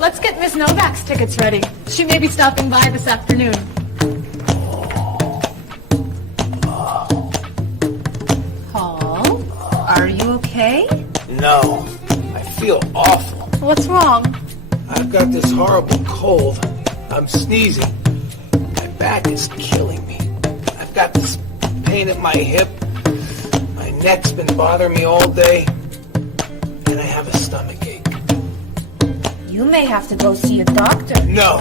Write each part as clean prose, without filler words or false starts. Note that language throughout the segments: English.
Let's get Miss Novak's tickets ready. She may be stopping by this afternoon. Paul, are you okay? No, I feel awful. What's wrong? I've got this horrible cold. I'm sneezing. My back is killing me. I've got this pain at my hip. My neck's been bothering me all day. And I have a stomach ache. You may have to go see a doctor. No,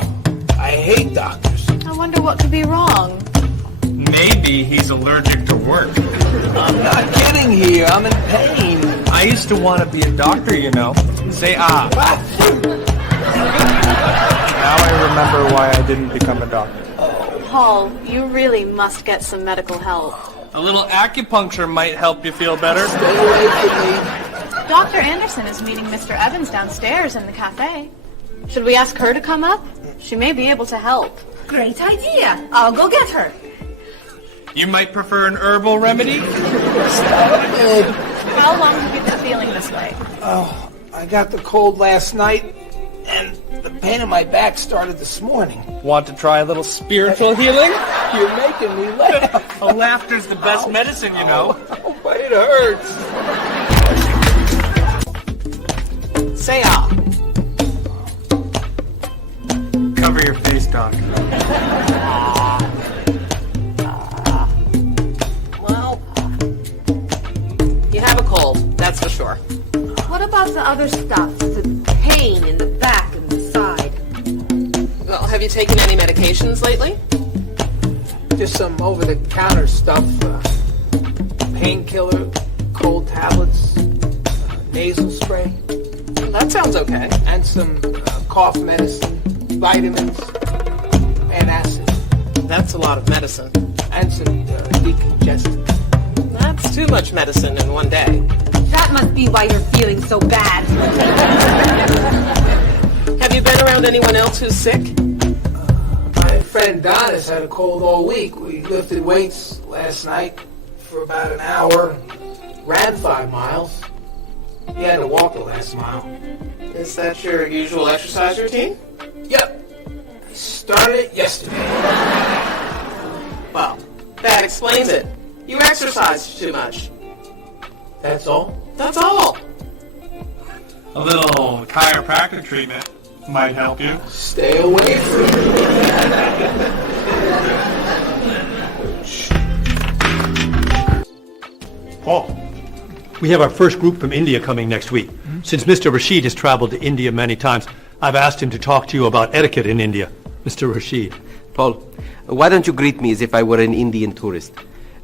I hate doctors. I wonder what could be wrong. Maybe he's allergic to work. I'm not getting here. I'm in pain. I used to want to be a doctor, you know. Say ah. Now I remember why I didn't become a doctor. Paul, you really must get some medical help. A little acupuncture might help you feel better. Stay away from me. Dr. Anderson is meeting Mr. Evans downstairs in the cafe. Should we ask her to come up? She may be able to help. Great idea. I'll go get her. You might prefer an herbal remedy? How long have you been feeling this way? Oh, I got the cold last night, and the pain in my back started this morning. Want to try a little spiritual healing? You're making me laugh. Oh, laughter's the best medicine, you know. Oh, but it hurts. Say ah. Cover your face, Doc. Well, you have a cold, that's for sure. What about the other stuff? The pain in the back and the side. Well, have you taken any medications lately? Just some over-the-counter stuff. Painkiller, cold tablets, nasal spray. That sounds okay. And some cough medicine, vitamins, and acid. That's a lot of medicine. And some decongestant. That's too much medicine in one day. That must be why you're feeling so bad. Have you been around anyone else who's sick? My friend Don has had a cold all week. We lifted weights last night for about an hour, ran 5 miles. He had to walk the last mile. Is that your usual exercise routine? Yep. I started it yesterday. Well, that explains it. You exercised too much. That's all? That's all. A little chiropractic treatment might help you. Stay away from me. Paul, we have our first group from India coming next week. Since Mr. Rashid has traveled to India many times, I've asked him to talk to you about etiquette in India. Mr. Rashid. Paul, why don't you greet me as if I were an Indian tourist?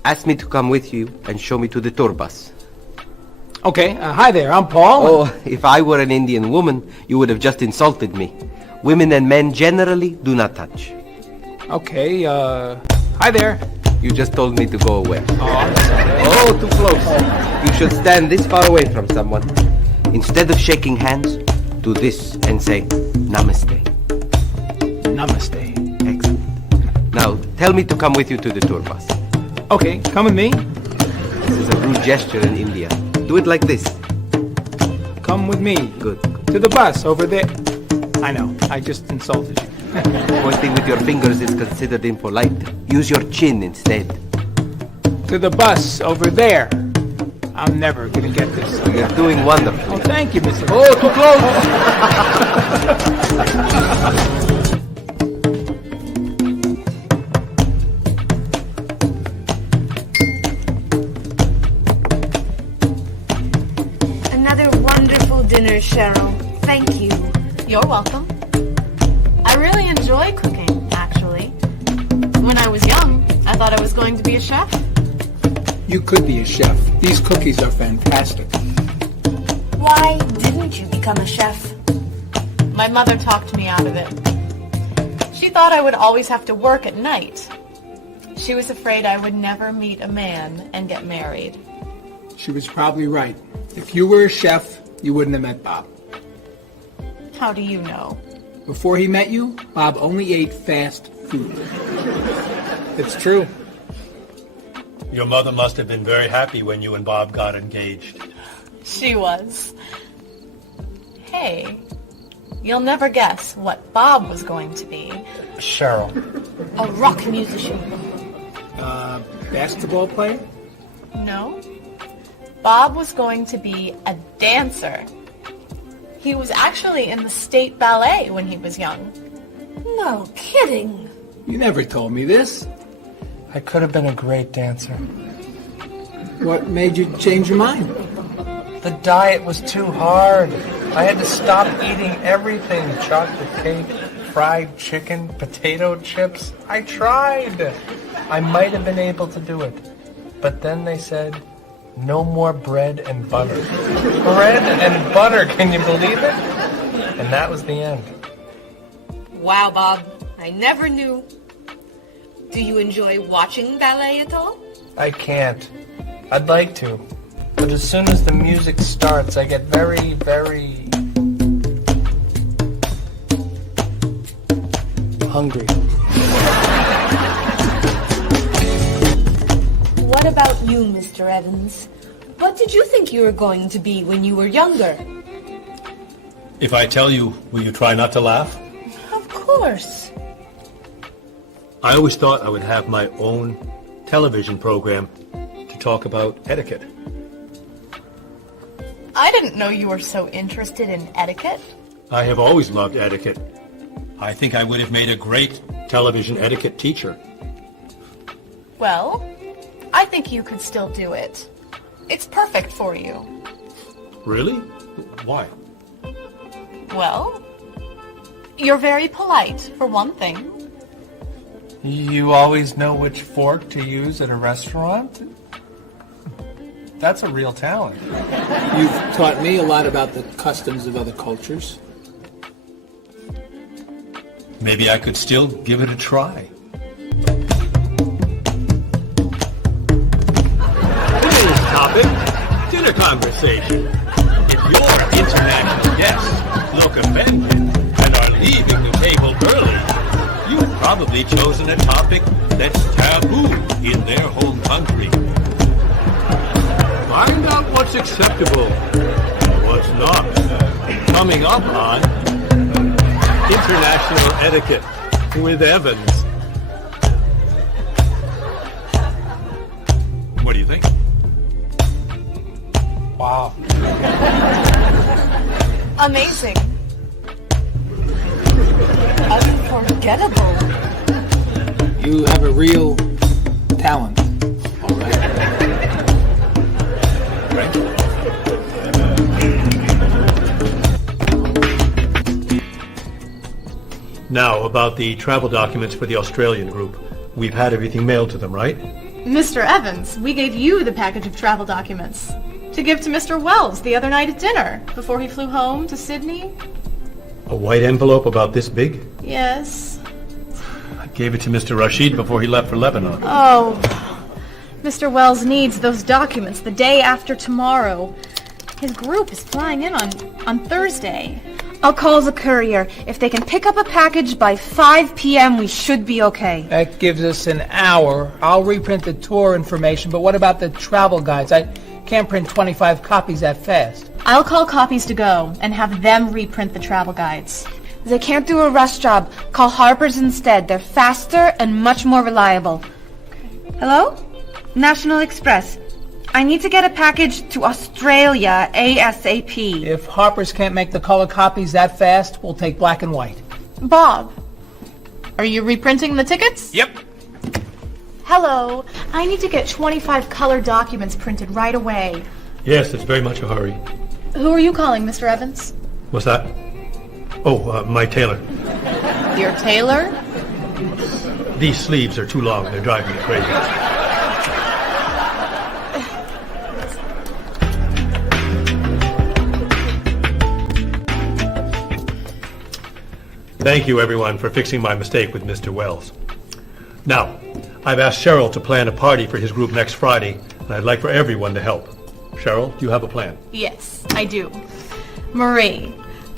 Ask me to come with you and show me to the tour bus. Okay, hi there, I'm Paul. Oh, if I were an Indian woman, you would have just insulted me. Women and men generally do not touch. Okay, hi there. You just told me to go away. Oh, I'm sorry. Oh, too close. You should stand this far away from someone. Instead of shaking hands, do this and say, Namaste. Namaste. Excellent. Now, tell me to come with you to the tour bus. Okay, come with me. This is a rude gesture in India. Do it like this. Come with me. Good. To the bus over there. I know, I just insulted you. Pointing with your fingers is considered impolite. Use your chin instead. To the bus over there. I'm never gonna get this. You're doing wonderful. Oh, thank you, Mr. Oh, too close! Another wonderful dinner, Cheryl. Thank you. You're welcome. I really enjoy cooking, actually. When I was young, I thought I was going to be a chef. You could be a chef. These cookies are fantastic. Why didn't you become a chef? My mother talked me out of it. She thought I would always have to work at night. She was afraid I would never meet a man and get married. She was probably right. If you were a chef, you wouldn't have met Bob. How do you know? Before he met you, Bob only ate fast food. It's true. Your mother must have been very happy when you and Bob got engaged. She was. Hey, You'll never guess what Bob was going to be. Cheryl. A rock musician. Basketball player? No. Bob was going to be a dancer. He was actually in the state ballet when he was young. No kidding. You never told me this. I could have been a great dancer. What made you change your mind? The diet was too hard. I had to stop eating everything. Chocolate cake, fried chicken, potato chips. I tried. I might have been able to do it. But then they said, no more bread and butter. Bread and butter, can you believe it? And that was the end. Wow, Bob. I never knew. Do you enjoy watching ballet at all? I can't. I'd like to. But as soon as the music starts, I get very, very hungry. What about you, Mr. Evans? What did you think you were going to be when you were younger? If I tell you, will you try not to laugh? Of course. I always thought I would have my own television program to talk about etiquette. I didn't know you were so interested in etiquette. I have always loved etiquette. I think I would have made a great television etiquette teacher. Well, I think you could still do it. It's perfect for you. Really? Why? Well, you're very polite, for one thing. You always know which fork to use at a restaurant? That's a real talent. You've taught me a lot about the customs of other cultures. Maybe I could still give it a try. Today's topic, dinner conversation. If your international guests look offended and are leaving the table early, you've probably chosen a topic that's taboo in their home country. Find out what's acceptable, what's not. Coming up on International Etiquette with Evans. What do you think? Wow. Amazing. Unforgettable. You have a real talent. All right. Now, about the travel documents for the Australian group. We've had everything mailed to them, right? Mr. Evans, we gave you the package of travel documents to give to Mr. Wells the other night at dinner before he flew home to Sydney. A white envelope about this big? Yes. I gave it to Mr. Rashid before he left for Lebanon. Oh, Mr. Wells needs those documents the day after tomorrow. His group is flying in on Thursday. I'll call the courier. If they can pick up a package by 5 p.m., we should be okay. That gives us an hour. I'll reprint the tour information, but what about the travel guides? I can't print 25 copies that fast. I'll call Copies to Go and have them reprint the travel guides. They can't do a rush job. Call Harper's instead. They're faster and much more reliable. Okay. Hello? National Express. I need to get a package to Australia ASAP. If Harper's can't make the color copies that fast, we'll take black and white. Bob, are you reprinting the tickets? Yep. Hello. I need to get 25 color documents printed right away. Yes, it's very much a hurry. Who are you calling, Mr. Evans? What's that? Oh, my tailor. Your tailor? These sleeves are too long. They're driving me crazy. Thank you, everyone, for fixing my mistake with Mr. Wells. Now, I've asked Cheryl to plan a party for his group next Friday, and I'd like for everyone to help. Cheryl, do you have a plan? Yes, I do. Marie,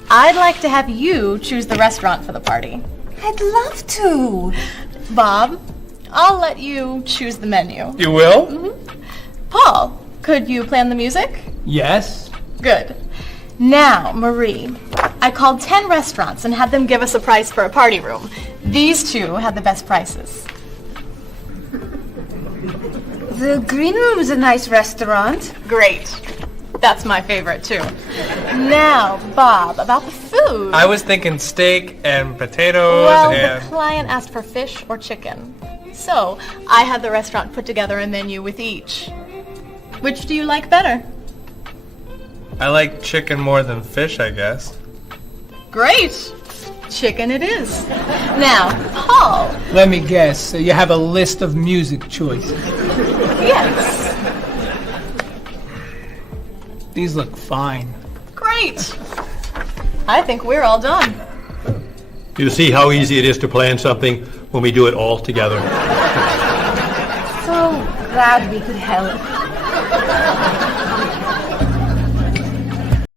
I'd like to have you choose the restaurant for the party. I'd love to. Bob, I'll let you choose the menu. You will? Mm-hmm. Paul, could you plan the music? Yes. Good. Now, Marie, I called 10 restaurants and had them give us a price for a party room. These two had the best prices. The green room's a nice restaurant. Great. That's my favorite, too. Now, Bob, about the food. I was thinking steak and potatoes Well, and... the client asked for fish or chicken. So, I had the restaurant put together a menu with each. Which do you like better? I like chicken more than fish, I guess. Great. Chicken it is. Now, Paul. Let me guess. So you have a list of music choices. Yes. These look fine. Great. I think we're all done. You see how easy it is to plan something when we do it all together. So glad we could help.